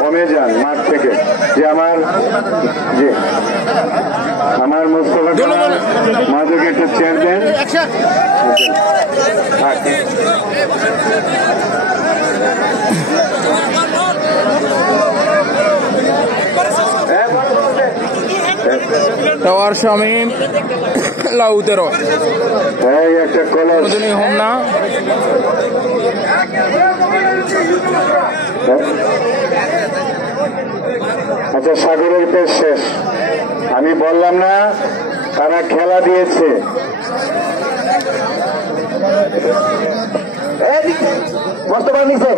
কমে যান মাঠ থেকে। যে আমার মোস্তফা কামাল মাদুকে একটা চেয়ার দেন। টাওয়ার শামীম লাউতেরো একটা কলস হোম না আচ্ছা, সাগরের পেশ শেষ। আমি বললাম না তারা খেলা দিয়েছে। বর্তমান নিচে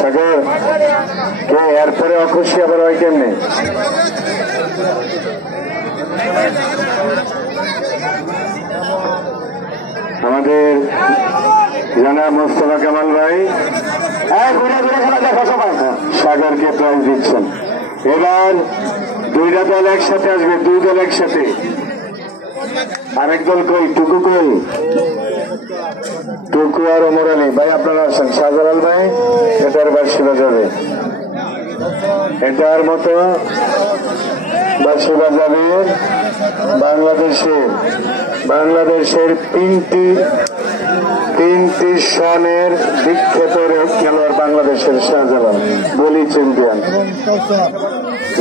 সাগর কে এরপরে অখুশি আবার হয় কেমনি? আমাদের জনাব মোস্তফা কামাল ভাই সাগরকে প্রাইজ দিচ্ছেন। এবার দুইটা দল একসাথে আসবে, দুই দল একসাথে। আরেক দল কই? টুকু কই? টুকু আর ওমর আলী ভাই আপনারা আসেন। শাহজালাল ভাই এটার বার্ষি বাজাবে, এটার মতো বার্ষি বাজাবে বাংলাদেশের তিনটি সনের বিখ্যাত খেলোয়াড় বাংলাদেশের শাহজালাল বলি চ্যাম্পিয়ন,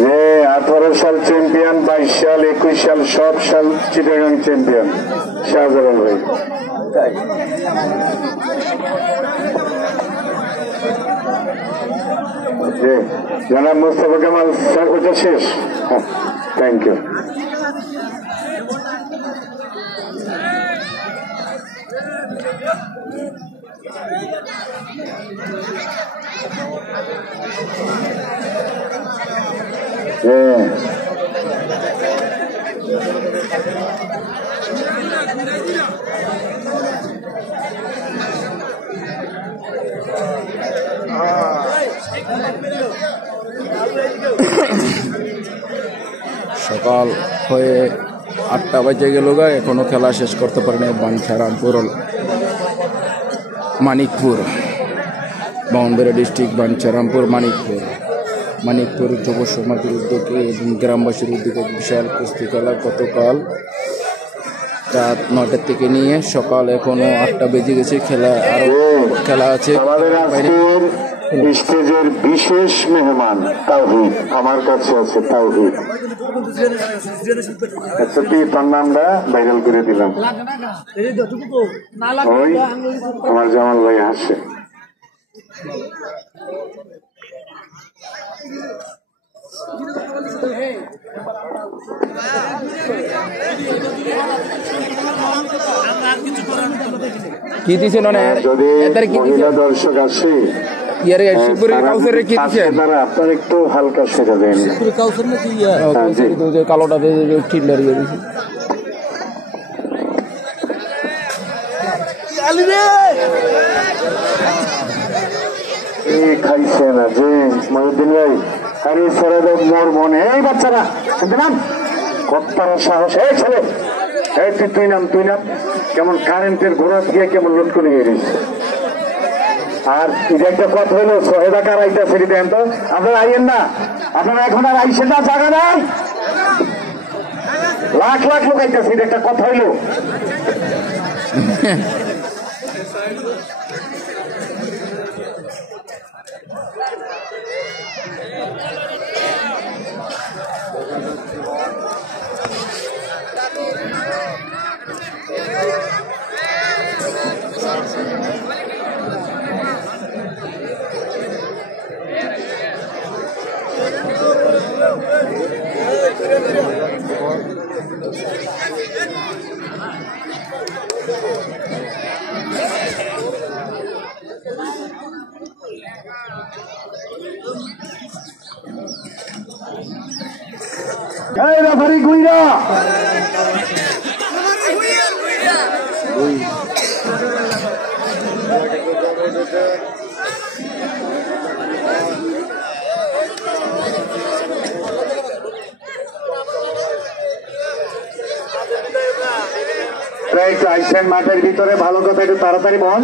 যে 18 সাল চ্যাম্পিয়ন, 22 সাল, 21 সাল, সব সাল চিটাগাং চ্যাম্পিয়ন শাহজালাল ভাই। জনাব মোস্তফা কামাল স্যার, ওটা শেষ। Thank you. সকাল হয়ে 8টা বাজে গেল গা, এখনো খেলা শেষ করতে পারেনি বাঞ্ছারামপুর মানিকপুর, বাউন্ডারি ডিস্ট্রিক্ট বাঞ্ছারামপুর মানিকপুর যুব সমাজের উদ্যোগে এবং গ্রামবাসীর উদ্যোগে বিশাল কুস্তি খেলা গতকাল রাত 9টা থেকে নিয়ে সকাল এখনো 8টা বেজে গেছে। খেলা আছে। স্টেজের বিশেষ মেহমান তাওহীদ আমার কাছে আছে। তাওহীদ, আচ্ছা তুই তোর নামটা ভাইরাল করে দিলাম। ওই আমার জামাল ভাই আসে। কি দিছে না যদি মহিলা দর্শক আসে আপনার একটু হালকা সেটা দেন। কালোটা খাইছে না যে মহিউদ্দিন ভাই, আরে ছেড়ে দেব মোর মনে। এই বাচ্চারা নাম কত সাহস! এই ছেলে, এই তুই নাম কেমন কারেন্টের ঘোড়া দিয়ে কেমন লোড করে গিয়েছে। আর এটা একটা কথা হইলো, সোহেদা কার আইটা ফেরি দেন তো। আপনারা আইয়েন না, আপনারা এখন আর আইসে না, জায়গা নাই। লাখ লাখ লোক আইতেছে, এটা একটা কথা হইলো। এই রেফারি গুইরা প্রায় একটু আইসেন মাঠের ভিতরে, ভালো কথা একটু তাড়াতাড়ি বল।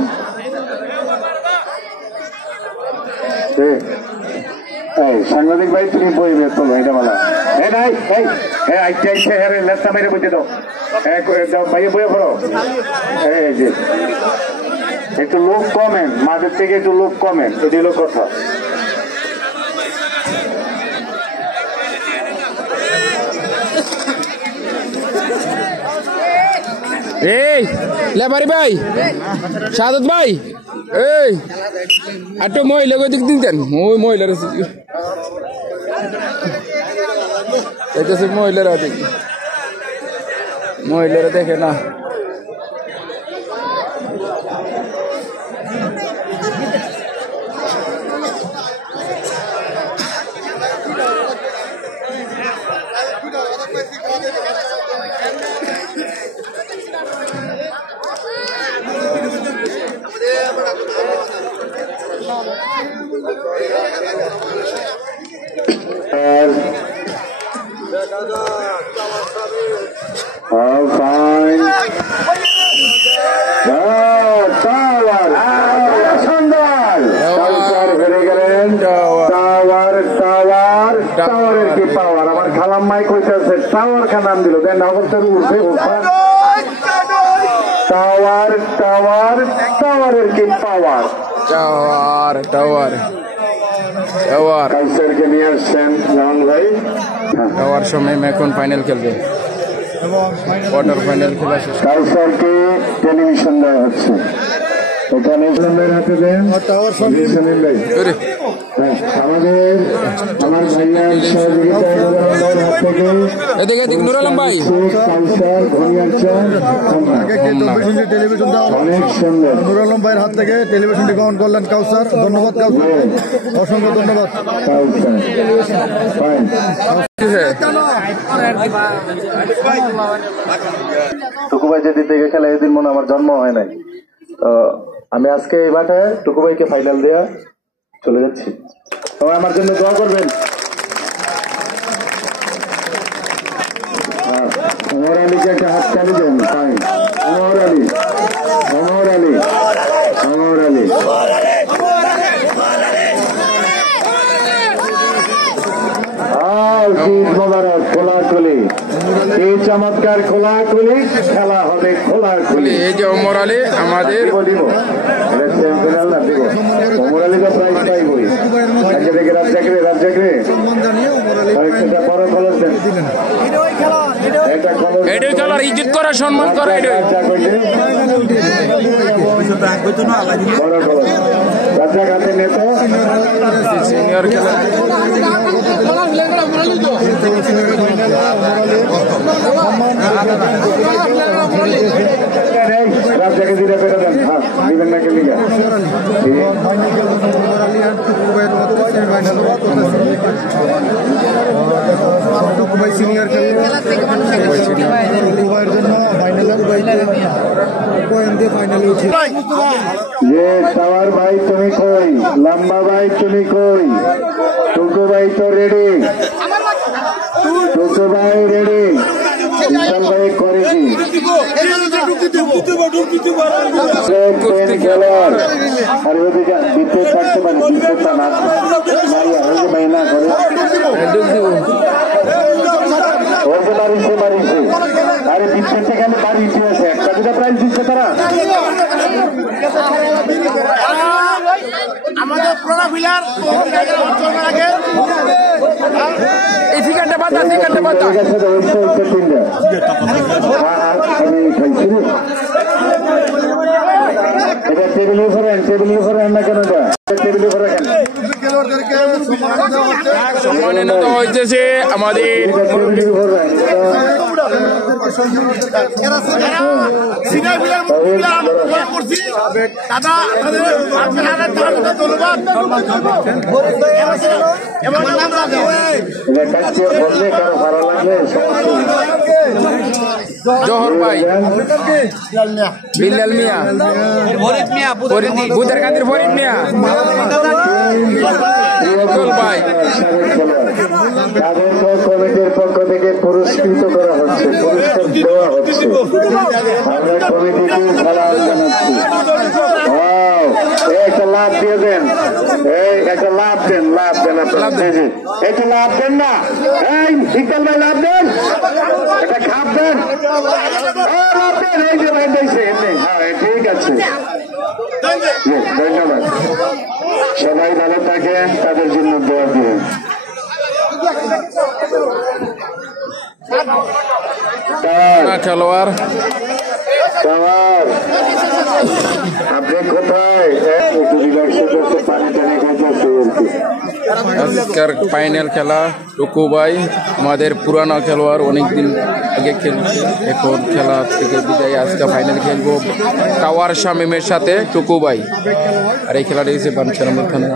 সাংবাদিক ভাই তুমি বইবে তো এটা বলা আইসে আইসে হ্যাঁ লেপটা মেরে বুঝে দাও ভাইয়ে বইয়ে পড়ো। এই যে একটু লোক কমেন, মাঠের থেকে একটু লোক কমেন, এটি হলো কথা। এই লেবারি ভাই, সাদত ভাই, এই একটা মহিলা দিক দিন কেন? ওই মহিলার মহিলারা দেখি, মহিলারা দেখে না। টাওয়ারের কি পাওয়ার, আমার খালাম মাই কইতেছে টাওয়ার খা নাম দিল দেন নগরটার উঠে টাওয়ার টাওয়ার টাওয়ারের কি পাওয়ার, টাওয়ার টাওয়ার টাওয়ার কালচারকে নিয়ে আসছেন জামান ভাই। টাওয়ার সময় এখন ফাইনাল খেলবে, কোয়ার্টার ফাইনাল খেলা শেষ। কালচারকে টেলিভিশন দেওয়া হচ্ছে এখানে হাতে দেন আমাদের আমার ভাইয়ার সহযোগিতা নুর আলম ভাই অনেক সুন্দর। নুর আলম ভাইয়ের হাত থেকে টেলিভিশনটি গ্রহণ করলেন কাউসার, ধন্যবাদ কাউসার, অসংখ্য ধন্যবাদ টুকুভাই যে দিতে গিয়ে খেলা এদিন মনে আমার জন্ম হয় নাই, আমি আজকে এই মাঠে টুকুভাইকে ফাইনাল দেওয়া চলে যাচ্ছি, সবাই আমার জন্য দোয়া করবেন। অমর আলীকে একটা হাত চালিয়ে দেন, অমর আলী অমর আলী অমর আলী মোবারক খোলাখুলি, এই চমৎকার খোলাখুলি খেলা হবে, খোলাখুলি। এই যে ওমর আলী আমাদের ওমর আলী তো প্রাইজ পাইবই, রাজ্জাকরে রাজ্জাকরে বড় খলস দেন, এটাই খেলার ইজ্জত করা, সম্মান করা, এটাই বড় খলস রাজ্জাক হাতে নেতা সিনিয়র খেলা। রাজ্জাকে দিলে পেটা দেন, হ্যাঁ দিবেন না কেন সিনিয়র যে টাওয়ার ভাই তুমি কই, লম্বা ভাই তুমি কই, টুকু ভাই তো রেডি, টুকু ভাই রেডি, বিশাল ভাই করে কি খেলোয়াড় আর ওদিকে দিতে থাকতে পারে, দিতে না ভাই না করে মারিছে মারিছে, আরে দিচ্ছে সেখানে বাড়ি আছে, একটা দুটা প্রাইজ দিচ্ছে তারা। আমাদের প্রোগ্রাম এই ঠিকানটা বাতা, ঠিকানটা বাতা আমি খাইছি এটা টেবিলের উপরে, টেবিলের উপরে না কেন, টেবিলের উপরে কেন সম্মানিত হইতেছে আমাদের টেবিলের উপরে বললে কারো ভালো লাগলে জোহর ভাই, বিল্লাল মিয়া, বুদের কাদের ফরিদ মিয়া, ভাই কমিটির পক্ষ থেকে পুরস্কৃত করা হচ্ছে, পুরস্কার দেওয়া হচ্ছে। আমরা কমিটিকে সালাম জানাচ্ছি। একটা লাভ দিয়ে দেন, একটা লাভ দেন, লাভ দেন আপনারা, একটা লাভ দেন না, এই ইকবাল ভাই লাভ দেন, একটা খাপ দেন, লাভ দেন, এই যে ভাই দিয়েছে এমনি। হ্যাঁ ঠিক আছে, ধন্যবাদ। সবাই ভালো থাকেন, তাদের জন্য দোয়া দিন। খেলোয়াড় আপনি কোথায়? একটু রিল্যাক্স করতে, পানি টানি খাইতেছে আর কি। আজকের ফাইনাল খেলা টুকু ভাই আমাদের পুরানো খেলোয়াড়, অনেকদিন আগে খেলছে, এখন খেলা থেকে বিদায়। আজকে ফাইনাল খেলবো টাওয়ার শামীমের সাথে টুকু ভাই। আর এই খেলাটা হচ্ছে বাঞ্ছারামপুর থানা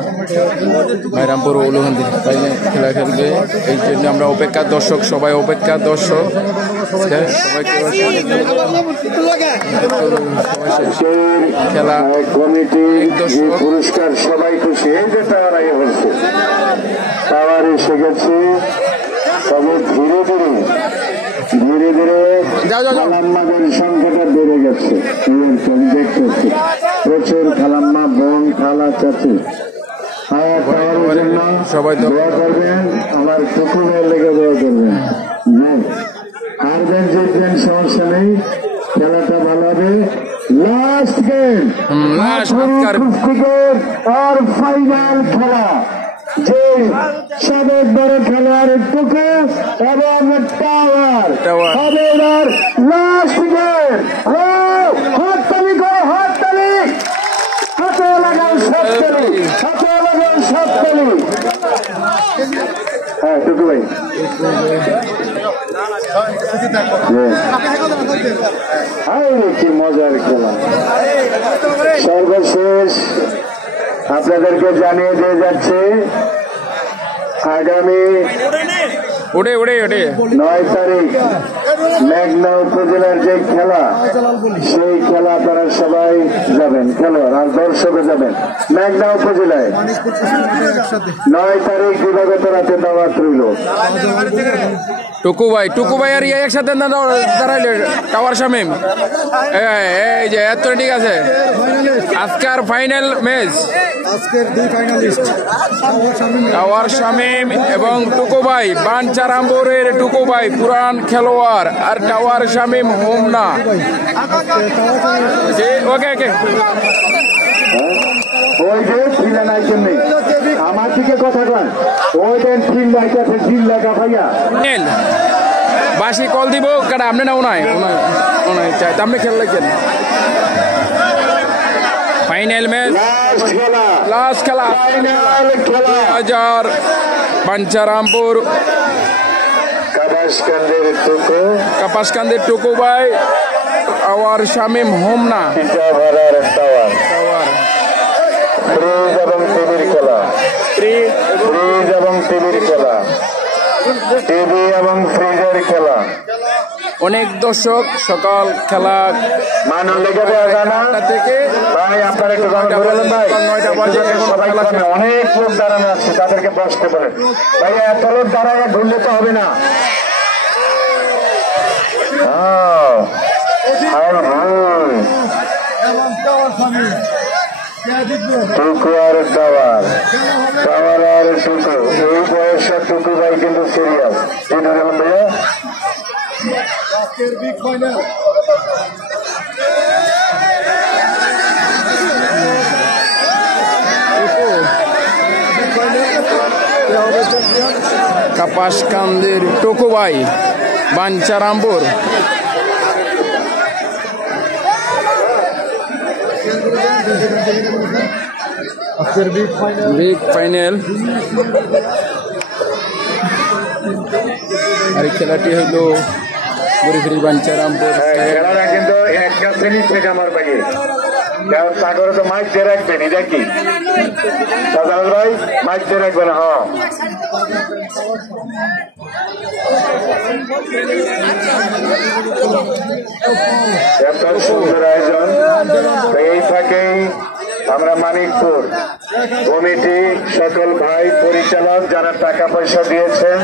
মাইরামপুর উলুহান্দি ফাইনাল খেলা খেলবে। এই জন্য আমরা অপেক্ষা দর্শক, সবাই অপেক্ষা দর্শক। খেলা কমিটি পুরস্কার সবাই খুশি। এই যে টাওয়ার আগে বলছে, টাওয়ার এসে গেছে। তবে ধীরে ধীরে ধীরে ধীরে খালাম্মাদের সংখ্যাটা বেড়ে গেছে। আমি দেখতেছি প্রচুর খালাম্মা, বোন, খালা, চাচি। সবাই দোয়া করবেন, আমার টুকুনের লেগে দোয়া করবেন। হারবেন জিতবেন সমস্যা নেই, খেলাটা ভালো হবে। লাস্ট গেম আর ফাইনাল খেলা, যে সাবেক বড় খেলোয়াড় টুকু এবং টাওয়ার হবে এবার লাস্ট গেম। হাততালি করো, হাততালি, হাতে লাগান সবতালি, হাতে লাগান সবতালি। হ্যাঁ টুকু ভাই, কি মজার খেলা। সর্বশেষ আপনাদেরকে জানিয়ে দিয়ে যাচ্ছে, আগামী 9 তারিখ মেঘনা উপজেলার যে খেলা, সেই খেলা আপনারা সবাই যাবেন, খেলোয়াড় আর দর্শকে যাবেন মেঘনা উপজেলায়। 9 তারিখ দিবাগত রাতে দাওয়াত রইল। টুকু ভাই আর ইয়ে একসাথে দাঁড়াইলে টাওয়ার শামীম, এই যে এত ঠিক আছে। আজকের ফাইনাল ম্যাচ, টাওয়ার শামীম এবং টুকু ভাই, বাঞ্ছারামপুরের টুকু ভাই পুরান খেলোয়াড়, আর টাওয়ার শামীম হোমনা। ওকে ওকে, ওই যে ফিল্ড আইছেন নেই, আমার থেকে কথা কন। ওই দেন ফিল্ড আইতেছে, ফিল্ড লাগা ভাইয়া বাসি কল দিব কাটা আপনি না ওনায় ওনায় চাই আপনি খেলা লাগছেন। ফাইনাল ম্যাচ, লাস্ট খেলা 2000 বাঞ্ছারামপুর কাপাসকান্দের টুকু ভাই, tower Shamim Homna. Tower fridge এবং টিভির খেলা, ফ্রিজ এবং টিভির খেলা, টিভি এবং ফ্রিজের খেলা। অনেক দর্শক, সকাল খেলা মানুষ লেগে দেওয়া থেকে ভাই আপনার একটু অনেক লোক দাঁড়ানো আছে, তাদেরকে বসতে পারেন। ভাই এত লোক দাঁড়ায় ঘুরলে তো হবে না। টুকু আর টাওয়ার, টাওয়ার আর টুকু, এই বয়সের টুকু ভাই কিন্তু সিরিয়াস। দেখুন ভাইয়া, কাপাসকান্দের টুকু ভাই, বাঞ্ছারামপুর। Big final. আর এই খেলাটি হইল গরিফিরি বাঞ্ছারামপুর। খেলাটা কিন্তু একটা শ্রেণী থেকে আমার ভাই সাগরে তো মাছ দিয়ে রাখবেন, এটা কি সাজাল ভাই মাছ দিয়ে রাখবেন? হ্যাঁ, এত সুন্দর আয়োজন। এই থাকেই আমরা মানিকপুর কমিটি, সকল ভাই পরিচালক যারা টাকা পয়সা দিয়েছেন,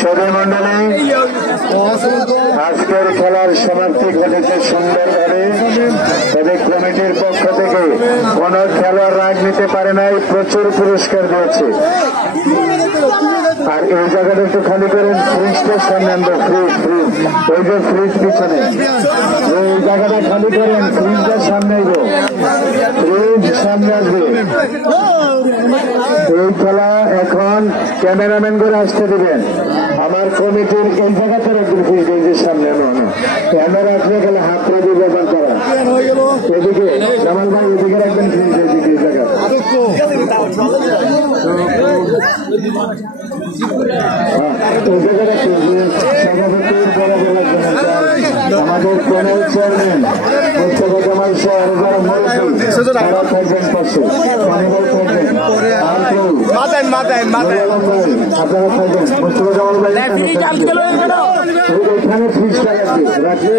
সদরমন্ডলে আজকের খেলার সমাপ্তি ঘটেছে সুন্দরভাবে। তবে কমিটির পক্ষ থেকে কোন খেলোয়াড় রাগ নিতে পারে নাই, প্রচুর পুরস্কার দিয়েছে। আর এই জায়গাটা একটু খালি করেন, ফ্রিজটার সামনে আনবো, ফ্রিজ ওই যে ফ্রিজ পিছনে এই জায়গাটা খালি করেন, ফ্রিজটার সামনে আইব, ফ্রিজ সামনে আসবে। এই খেলা এখন ক্যামেরাম্যান করে আসতে দিবেন। আমার কমিটির এই জায়গাতে রাখবেন ফ্রিজ, এই যে সামনে ক্যামেরা আসলে গেলে হাত রাখবে ব্যাপার করা। এদিকে জামাল ভাই এদিকে রাখবেন ফ্রিজ, এদিকে এই জায়গা আমাদের প্যানেল চেয়ারম্যান মোস্তফা জামাল সাহেব তারা থাকবেন পাশে, আপনারা থাকবেন মোস্তফা জামাল ভাই এখানে ফ্রিজটা রাখবে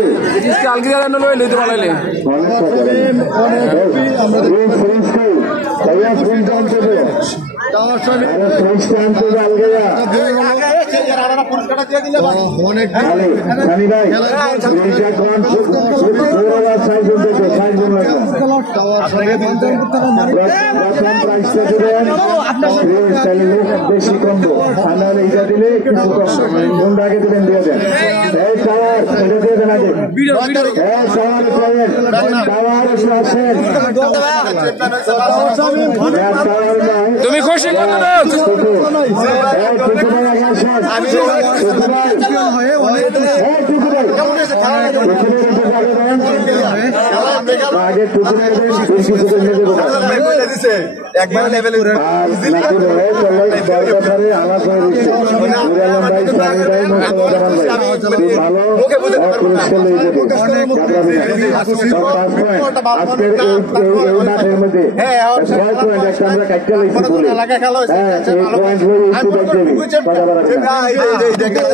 বেশি কমবো, আর এইটা দিলে কিছু কম, কোনটা আগে দিলেন দিয়ে দেন। এই টাওয়ার এটা দিয়ে দেন আগে, তুমি খুশি আগে টুকুরে একবার লেভেল আলাপ হয়ে দিচ্ছে ভালো পুরস্কার নিয়ে যাবে। আজকের এই মাঠের মধ্যে 6 পয়েন্ট একটা আমরা কাটতে লাগছি বলে এই পয়েন্ট হয়ে একটু দেখবি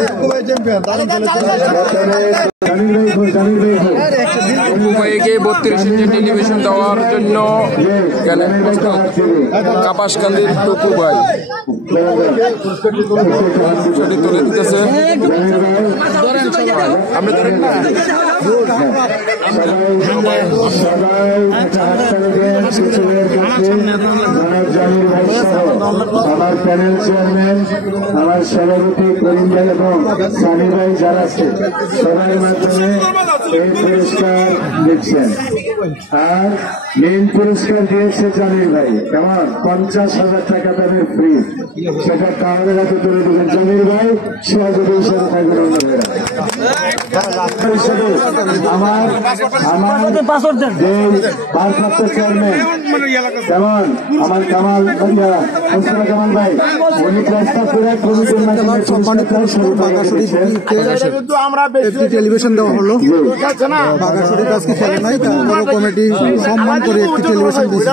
উভয়কে 32 ইঞ্চি টেলিভিশন দেওয়ার জন্য কাপাসকান্দির টুকু ভাই ছবি তুলে দিতেছে। আপনি ধরেন না আমার প্যানেল চেয়ারম্যান, আমার সভাপতি করিম ভাই এবং সানি ভাই যারা আছে সবার মাধ্যমে এই পুরস্কার দিচ্ছেন। আর মেইন পুরস্কার দিয়েছে জামির ভাই, কেমন 50,000 টাকা দামের ফ্রি, সেটা কাউরের হাতে তুলে দেবেন জামির ভাই, সহযোগী হিসেবে থাকবেন অন্য ভাইরা। আমার ভারপ্রাপ্ত চেয়ারম্যান যেমন আমার কামাল মোস্তফা কামাল ভাই, উনি প্রস্তাব করে কমিটির মাধ্যমে টেলিভিশন দেওয়া হলো। বাগাসুরির আজকে খেলে নাই, তারপরে কমিটি সম্মান করে একটি টেলিভিশন দিয়েছে।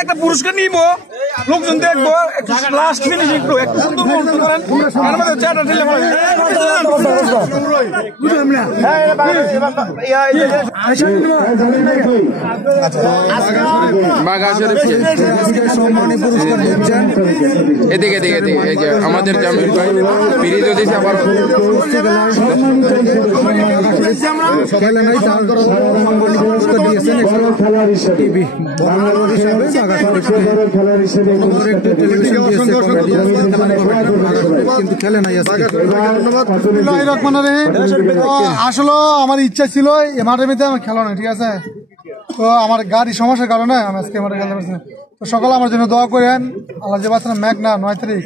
একটা পুরস্কার নিব, লোকজন দেখবো, লাস্ট ফিনিশিং একটু সুন্দর করেন। এদিকে এদিকে এদিকে এই যে আমাদের জামির ভাই বিরিজ দিয়েছে আবার কিন্তু খেলে নাই। আসলে আমার ইচ্ছা ছিল এ মাঠের মধ্যে আমার খেলা না, ঠিক আছে। তো আমার গাড়ি সমস্যার কারণে আমি আজকে আমার খেলতে পারছি না। তো সকালে আমার জন্য দোয়া করেন, আল্লাহ যে বাচ্চা ম্যাক না 9 তারিখ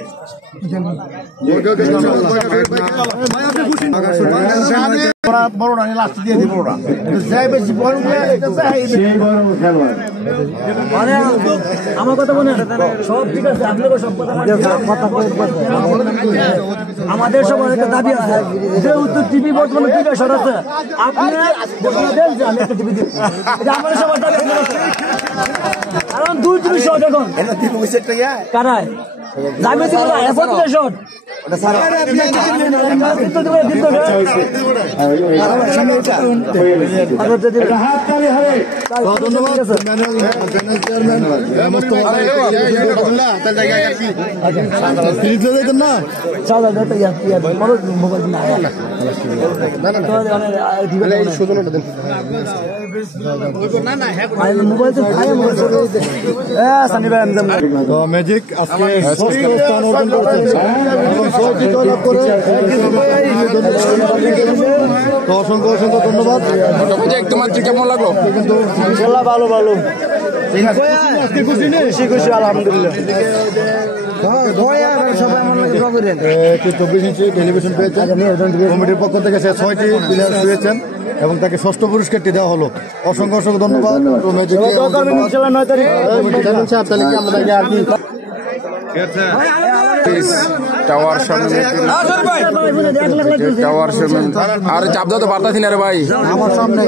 বড় রানি লাস্ট দিয়ে দিব ওরা যাই বেশি বড় মানে আমার কথা বলে সব ঠিক আছে, আপনাদের সব কথা আমাদের সব একটা দাবি আছে যে উত্তর টিভি বর্তমানে টিভি শট আছে, আপনারা দেন যে আমি একটা টিভি দিব, এটা আমাদের সবার দাবি। কারণ 2 টিভি শট এখন কারায় যাবে দিব না এখন টিভি শট ম্যাজিক আজকে স্থান অর্জন করেছেন। অসংখ্য অসংখ্য ধন্যবাদ। তোমার কেমন লাগলো? ভালো ভালো, খুশি খুশি আলহামদুলিল্লাহ। 24 ইঞ্চি টেলিভিশন পেয়েছেন কমিটির পক্ষ থেকে, সে 6টি প্লেয়ার শুয়েছেন এবং তাকে 6ষ্ঠ পুরস্কারটি দেওয়া হলো। অসংখ্য অসংখ্য ধন্যবাদ। টাওয়ার আরে চাপ দাও তো পারতাছি না রে ভাই। আমার সামনে